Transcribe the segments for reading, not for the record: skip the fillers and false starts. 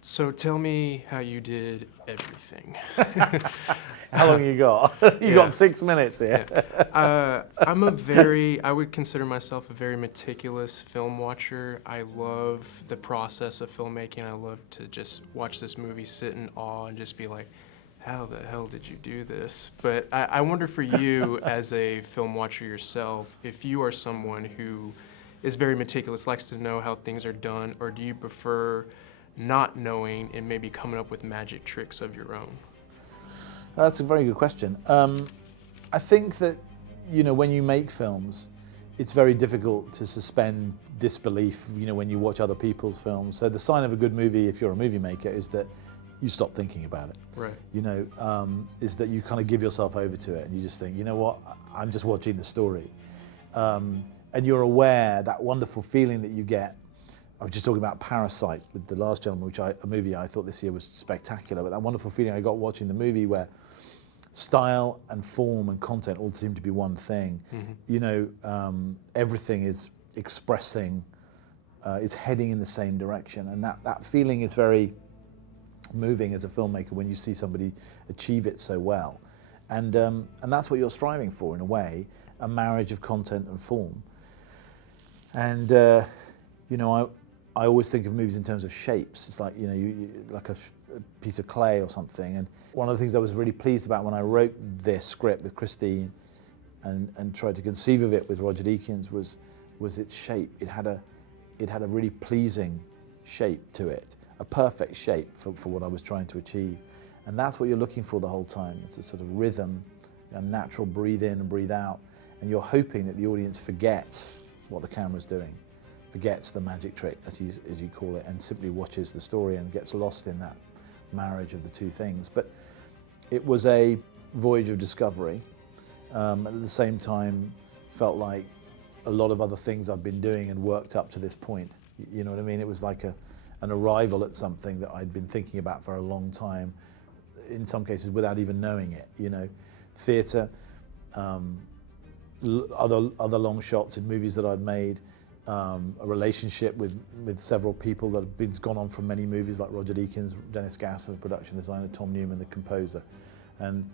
So tell me how you did everything. How long you got? You got 6 minutes here. Yeah. I would consider myself a very meticulous film watcher. I love the process of filmmaking. I love to just watch this movie, sit in awe, and just be like, how the hell did you do this? But I wonder for you, as a film watcher yourself, if you are someone who is very meticulous, likes to know how things are done, or do you prefer not knowing and maybe coming up with magic tricks of your own? That's a very good question. I think that, when you make films, it's very difficult to suspend disbelief, when you watch other people's films. So the sign of a good movie, if you're a movie maker, is that you stop thinking about it. Right. Is that you kind of give yourself over to it and you just think, you know what, I'm just watching the story. And you're aware, that wonderful feeling that you get. I was just talking about Parasite with The Last Gentleman, a movie I thought this year was spectacular, but that wonderful feeling I got watching the movie where style and form and content all seem to be one thing. Mm-hmm. Everything is expressing, is heading in the same direction, and that feeling is very moving as a filmmaker when you see somebody achieve it so well. And that's what you're striving for, in a way, a marriage of content and form. And, I always think of movies in terms of shapes. It's like, like a piece of clay or something. And one of the things I was really pleased about when I wrote this script with Christy and tried to conceive of it with Roger Deakins was its shape. It had a really pleasing shape to it, a perfect shape for what I was trying to achieve. And that's what you're looking for the whole time. It's a sort of rhythm, a natural breathe in and breathe out. And you're hoping that the audience forgets what the camera's doing, forgets the magic trick, as you call it, and simply watches the story and gets lost in that marriage of the two things. But it was a voyage of discovery. And at the same time, felt like a lot of other things I've been doing and worked up to this point. You know what I mean? It was like an arrival at something that I'd been thinking about for a long time, in some cases without even knowing it. Theatre, other long shots in movies that I'd made, a relationship with several people that have gone on from many movies, like Roger Deakins, Dennis Gass, the production designer, Tom Newman, the composer. And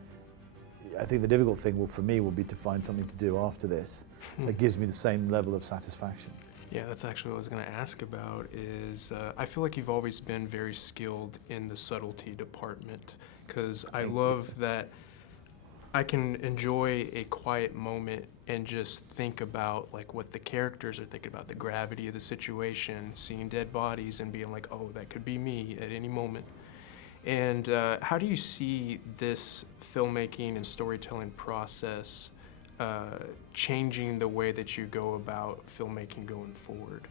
I think the difficult thing for me will be to find something to do after this that gives me the same level of satisfaction. Yeah, that's actually what I was going to ask about is I feel like you've always been very skilled in the subtlety department, because I love that I can enjoy a quiet moment and just think about like what the characters are thinking about, the gravity of the situation, seeing dead bodies and being like, oh, that could be me at any moment. And how do you see this filmmaking and storytelling process changing the way that you go about filmmaking going forward?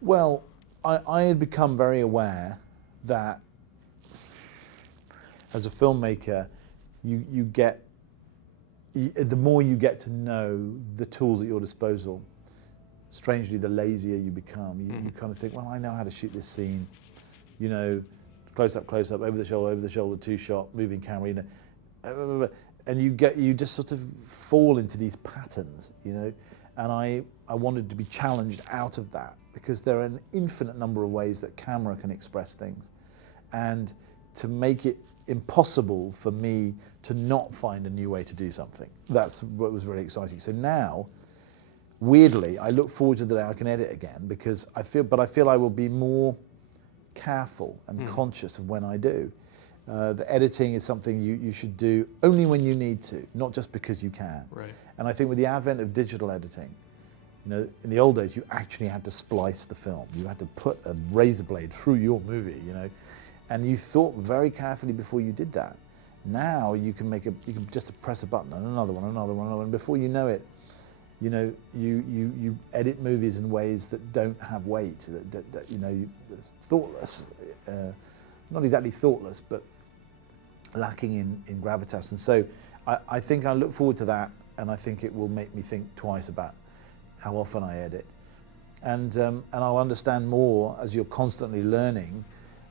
Well, I had become very aware that as a filmmaker, the more you get to know the tools at your disposal, strangely, the lazier you become. You kind of think, well, I know how to shoot this scene, close up, over the shoulder, two-shot, moving camera, and you just sort of fall into these patterns, and I wanted to be challenged out of that, because there are an infinite number of ways that camera can express things, and to make it impossible for me to not find a new way to do something. That's what was really exciting. So now, weirdly, I look forward to the day I can edit again, because I feel I will be more careful and conscious of when I do. The editing is something you should do only when you need to, not just because you can. Right. And I think with the advent of digital editing, in the old days, you actually had to splice the film. You had to put a razor blade through your movie, and you thought very carefully before you did that. Now you can just press a button and another one, and before you know it, you edit movies in ways that don't have weight, that thoughtless, not exactly thoughtless, but lacking in gravitas. And so I think I look forward to that, and I think it will make me think twice about how often I edit. And I'll understand more as you're constantly learning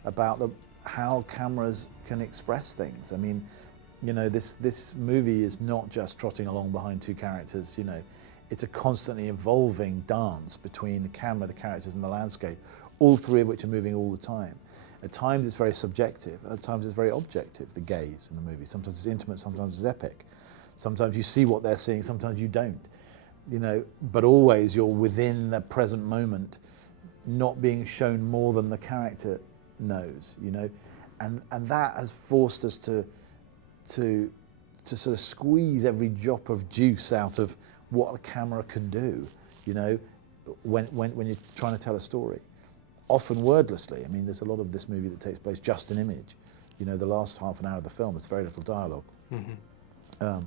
about how cameras can express things. I mean, this movie is not just trotting along behind two characters, it's a constantly evolving dance between the camera, the characters, and the landscape, all three of which are moving all the time. At times it's very subjective, and at times it's very objective, the gaze in the movie. Sometimes it's intimate, sometimes it's epic. Sometimes you see what they're seeing, sometimes you don't. You know, but always you're within the present moment, not being shown more than the character knows, you know. And that has forced us to sort of squeeze every drop of juice out of what a camera can do, you know, when you're trying to tell a story. Often wordlessly. I mean, there's a lot of this movie that takes place just in image. You know, the last half an hour of the film, it's very little dialogue. Mm-hmm.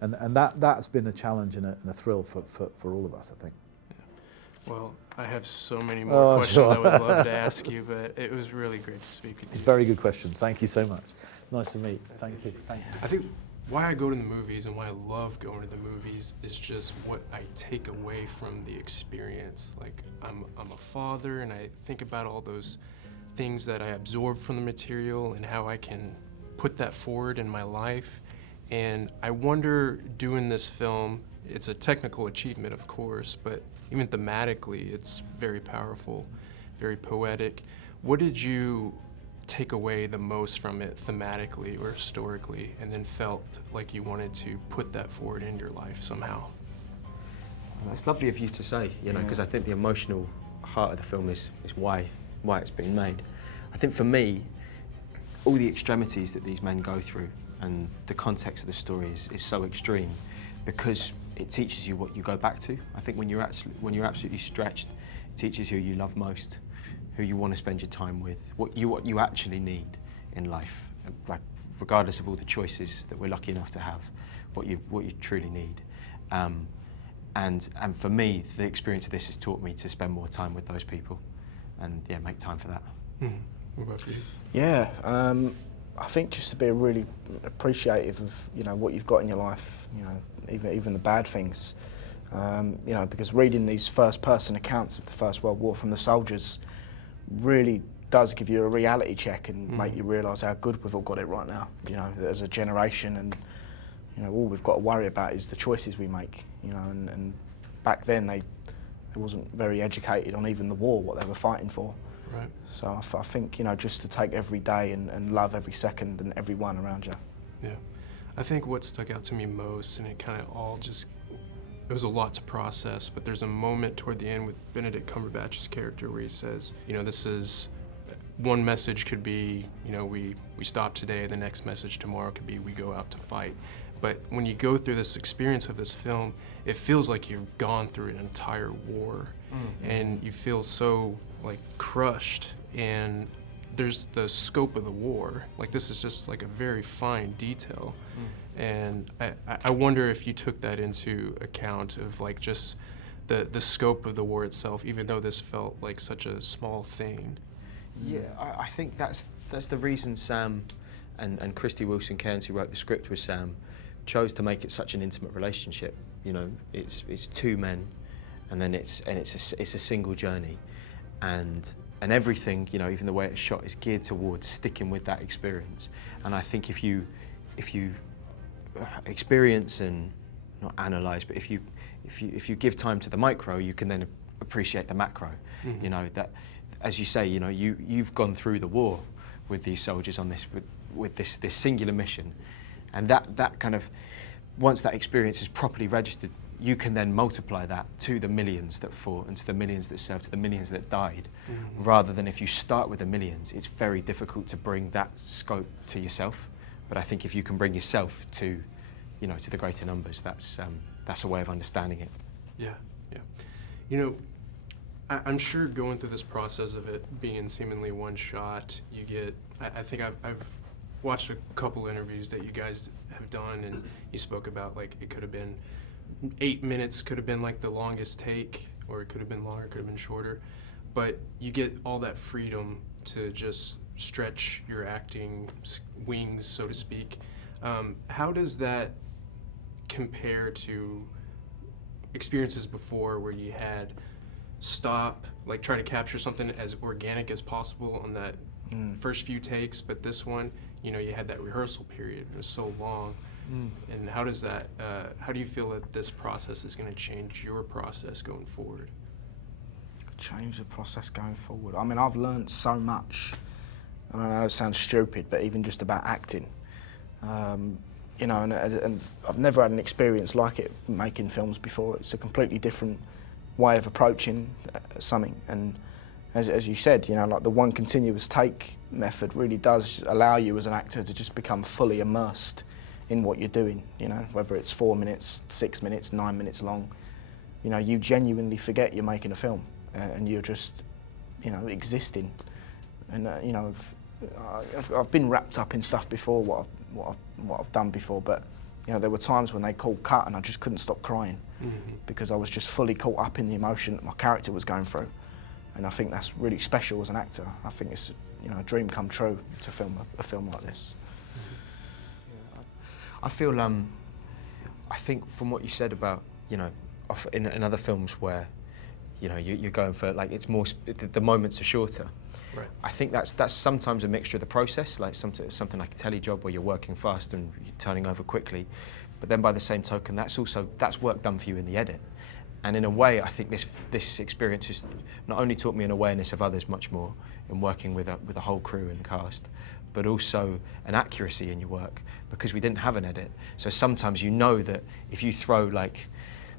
And that's been a challenge and a thrill for all of us, I think. Yeah. Well, I have so many more questions I would love to ask you, but it was really great to speak with you. Very good questions. Thank you so much. Nice to meet. Thank you. I think why I go to the movies and why I love going to the movies is just what I take away from the experience. Like, I'm a father, and I think about all those things that I absorb from the material and how I can put that forward in my life. And I wonder, doing this film, it's a technical achievement, of course, but even thematically, it's very powerful, very poetic. What did you take away the most from it thematically or historically, and then felt like you wanted to put that forward in your life somehow? It's lovely of you to say, you know, because I think the emotional heart of the film is why it's been made. I think for me, all the extremities that these men go through and the context of the story is so extreme because it teaches you what you go back to. I think when you're absolutely stretched, it teaches you who you love most, who you want to spend your time with, what you actually need in life, regardless of all the choices that we're lucky enough to have, what you truly need. And for me, the experience of this has taught me to spend more time with those people, and make time for that. Mm-hmm. What about you? Yeah, I think just to be really appreciative of what you've got in your life, even the bad things, because reading these first-person accounts of the First World War from the soldiers really does give you a reality check and make you realise how good we've all got it right now, as a generation, and all we've got to worry about is the choices we make, and back then they wasn't very educated on even the war, what they were fighting for. Right. So I think, just to take every day and love every second and everyone around you. Yeah. I think what stuck out to me most, and it kind of all just, it was a lot to process, but there's a moment toward the end with Benedict Cumberbatch's character where he says, this is, one message could be, we stop today, the next message tomorrow could be we go out to fight. But when you go through this experience of this film, it feels like you've gone through an entire war, and you feel so crushed, and there's the scope of the war. This is just a very fine detail. And I wonder if you took that into account of just the scope of the war itself, even though this felt like such a small thing. Yeah, I think that's the reason Sam and Krysty Wilson-Cairns, who wrote the script with Sam, chose to make it such an intimate relationship. It's two men, and then it's a single journey, and everything, even the way it's shot, is geared towards sticking with that experience. And I think if you experience and not analyze, but if you give time to the micro, you can then appreciate the macro. Mm-hmm. That, as you say, you've gone through the war with these soldiers on this with this singular mission, and that kind of, once that experience is properly registered, you can then multiply that to the millions that fought and to the millions that served, to the millions that died. Mm-hmm. Rather than if you start with the millions, it's very difficult to bring that scope to yourself. But I think if you can bring yourself to the greater numbers, that's a way of understanding it. Yeah. I'm sure going through this process of it being seemingly one shot, you get, I think I've watched a couple interviews that you guys have done, and you spoke about it could have been 8 minutes, could have been the longest take, or it could have been longer, could have been shorter, but you get all that freedom to just stretch your acting wings, so to speak. How does that compare to experiences before where you had stop, try to capture something as organic as possible on that first few takes, but this one, you had that rehearsal period, it was so long. And how does that, how do you feel that this process is going to change your process going forward? Change the process going forward. I mean, I've learned so much. I know it sounds stupid, but even just about acting. You know, and I've never had an experience like it making films before. It's a completely different way of approaching something. And as you said, you know, like the one continuous take method really does allow you as an actor to just become fully immersed in what you're doing, you know, whether it's 4 minutes, 6 minutes, 9 minutes long. You know, you genuinely forget you're making a film and you're just, you know, existing. And, you know, I've been wrapped up in stuff before, what I've done before, but, you know, there were times when they called cut and I just couldn't stop crying because I was just fully caught up in the emotion that my character was going through. And I think that's really special as an actor. I think it's, you know, a dream come true to film a film like this. I feel, I think from what you said about, you know, in other films where, you know, you're going for, like, it's more, the moments are shorter. Right. I think that's sometimes a mixture of the process, like something like a telly job where you're working fast and you're turning over quickly. But then by the same token, that's work done for you in the edit. And in a way, I think this experience has not only taught me an awareness of others much more in working with a whole crew and cast, but also an accuracy in your work, because we didn't have an edit. So sometimes you know that if you throw, like,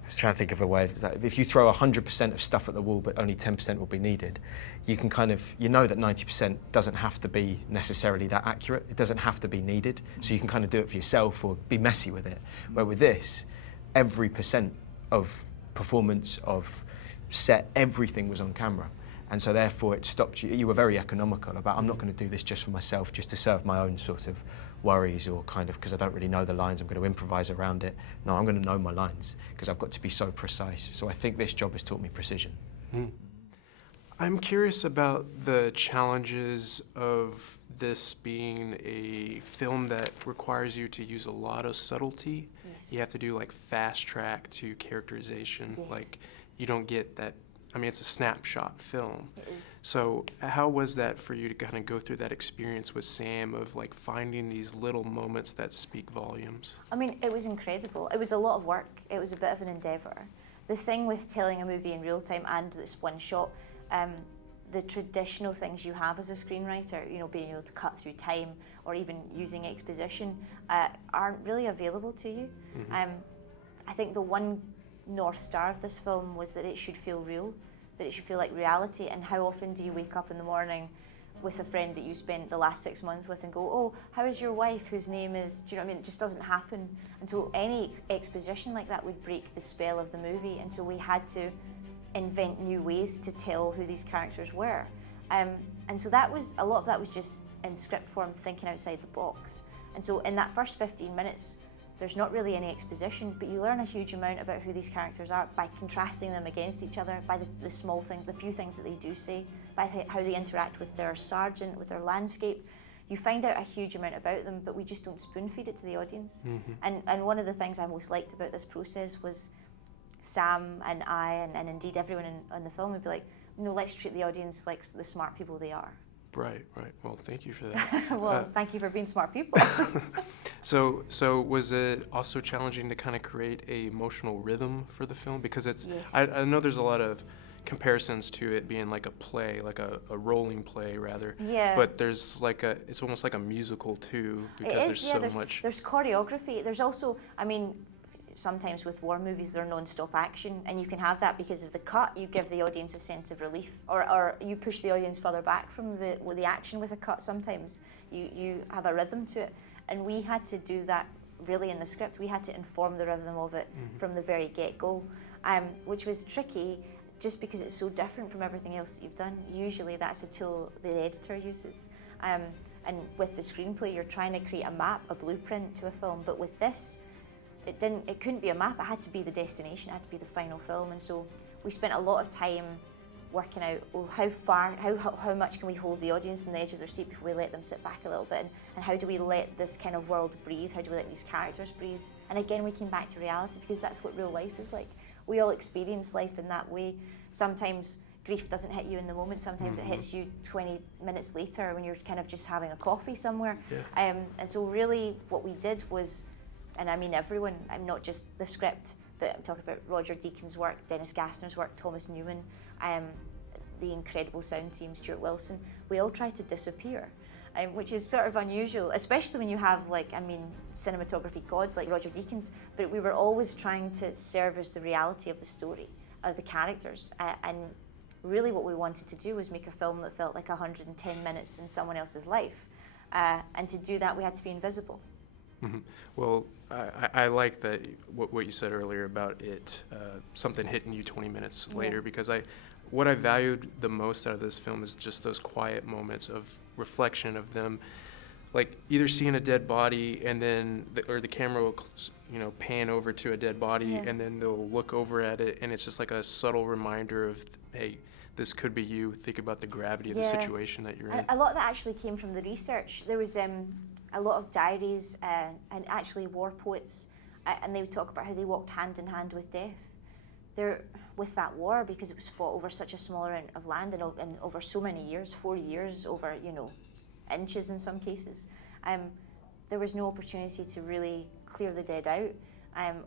I was trying to think of a way of that, if you throw 100% of stuff at the wall but only 10% will be needed, you can kind of, you know that 90% doesn't have to be necessarily that accurate, it doesn't have to be needed, so you can kind of do it for yourself or be messy with it. Where with this, every percent of performance, of set, everything was on camera. And so therefore it stopped you. You were very economical about, I'm not going to do this just for myself, just to serve my own sort of worries or kind of, because I don't really know the lines, I'm going to improvise around it. No, I'm going to know my lines because I've got to be so precise. So I think this job has taught me precision. I'm curious about the challenges of this being a film that requires you to use a lot of subtlety. Yes. You have to do like fast track to characterization. Yes. Like you don't get that. I mean, it's a snapshot film. It is. So how was that for you to kind of go through that experience with Sam of like finding these little moments that speak volumes? I mean, it was incredible. It was a lot of work. It was a bit of an endeavour. The thing with telling a movie in real time and this one shot, the traditional things you have as a screenwriter, you know, being able to cut through time or even using exposition, aren't really available to you. I think the one North Star of this film was that it should feel real, that it should feel like reality. And how often do you wake up in the morning with a friend that you spent the last 6 months with and go, oh, how is your wife whose name is, do you know what I mean? It just doesn't happen. And so any exposition like that would break the spell of the movie. And so we had to invent new ways to tell who these characters were. And so that was, a lot of that was just in script form, thinking outside the box. And so in that first 15 minutes, there's not really any exposition, but you learn a huge amount about who these characters are by contrasting them against each other, by the small things, the few things that they do say, by how they interact with their sergeant, with their landscape. You find out a huge amount about them, but we just don't spoon feed it to the audience. And one of the things I most liked about this process was Sam and I, and indeed everyone in the film would be like, no, let's treat the audience like the smart people they are. Right. Well, thank you for that. Well, thank you for being smart people. So was it also challenging to kind of create a emotional rhythm for the film? Because it's, Yes. I know there's a lot of comparisons to it being like a play, like a rolling play rather. Yeah. But there's like it's almost like a musical too, because It is, there's yeah, so much. There's choreography. There's also, I mean, sometimes with war movies they're non-stop action, and you can have that because of the cut. You give the audience a sense of relief, or you push the audience further back from the action with a cut. Sometimes you have a rhythm to it, and we had to do that really in the script. We had to inform the rhythm of it from the very get-go, which was tricky just because it's so different from everything else that you've done. Usually that's a tool the editor uses, and with the screenplay you're trying to create a map, a blueprint to a film, but with this it couldn't be a map, it had to be the destination, it had to be the final film. And so we spent a lot of time working out, well, how much can we hold the audience on the edge of their seat before we let them sit back a little bit, and how do we let this kind of world breathe, how do we let these characters breathe? And again, we came back to reality, because that's what real life is like. We all experience life in that way. Sometimes grief doesn't hit you in the moment, sometimes it hits you 20 minutes later when you're kind of just having a coffee somewhere. Yeah. And so really what we did was and I mean everyone. I'm not just the script, but I'm talking about Roger Deakins' work, Dennis Gassner's work, Thomas Newman, the incredible sound team, Stuart Wilson. We all try to disappear, which is sort of unusual, especially when you have, like, I mean, cinematography gods like Roger Deakins, but we were always trying to serve as the reality of the story, of the characters, and really what we wanted to do was make a film that felt like 110 minutes in someone else's life, and to do that we had to be invisible. Mm-hmm. Well, I like that what you said earlier about it, something hitting you 20 minutes later, because what I valued the most out of this film is just those quiet moments of reflection of them, like either seeing a dead body and then the camera will pan over to a dead body, and then they'll look over at it, and it's just like a subtle reminder of, hey, this could be you. Think about the gravity of the situation that you're in. A lot of that actually came from the research. There was a lot of diaries and actually war poets, and they would talk about how they walked hand in hand with death. They're with that war, because it was fought over such a small amount of land and over so many years, 4 years, over inches in some cases. There was no opportunity to really clear the dead out,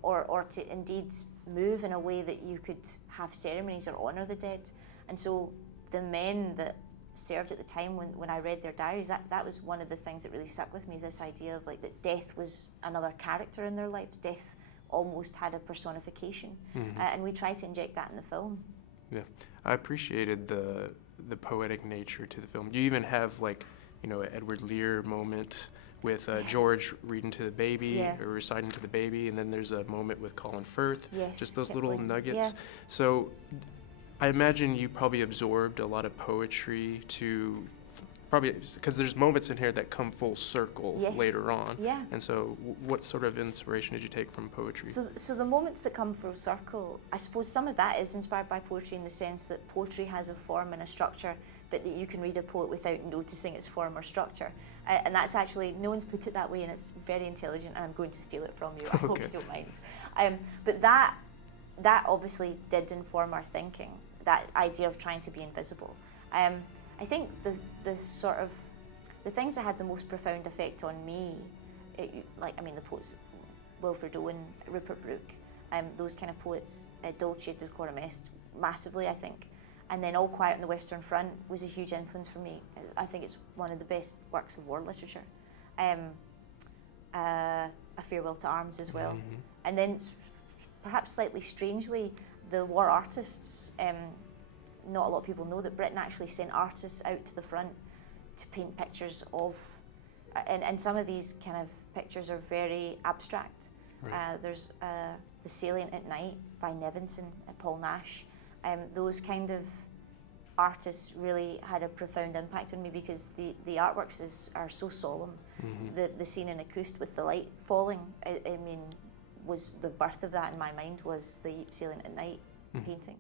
or to indeed move in a way that you could have ceremonies or honour the dead. And so the men that served at the time, when I read their diaries, that was one of the things that really stuck with me, this idea of like that death was another character in their lives. Death almost had a personification, and we tried to inject that in the film. Yeah, I appreciated the poetic nature to the film. You even have like, an Edward Lear moment with George reading to the baby, or reciting to the baby, and then there's a moment with Colin Firth. Yes, just those Kipling. little nuggets. Yeah. So I imagine you probably absorbed a lot of poetry probably because there's moments in here that come full circle later on. Yeah. And so what sort of inspiration did you take from poetry? So the moments that come full circle, I suppose some of that is inspired by poetry in the sense that poetry has a form and a structure, but that you can read a poet without noticing its form or structure. And that's actually, no one's put it that way, and it's very intelligent, and I'm going to steal it from you. I hope you don't mind. But that obviously did inform our thinking, that idea of trying to be invisible. I think the things that had the most profound effect on me, the poets Wilfred Owen, Rupert Brooke, those kind of poets, Dulce et Decorum Est, massively, I think. And then All Quiet on the Western Front was a huge influence for me. I think it's one of the best works of war literature. A Farewell to Arms as well. And then perhaps slightly strangely, the war artists, not a lot of people know that Britain actually sent artists out to the front to paint pictures of, and some of these kind of pictures are very abstract. Right. There's The Salient at Night by Nevinson and Paul Nash. Those kind of artists really had a profound impact on me, because the artworks are so solemn. The scene in Acoust with the light falling, I mean, was the birth of that in my mind, was the Salient at Night painting.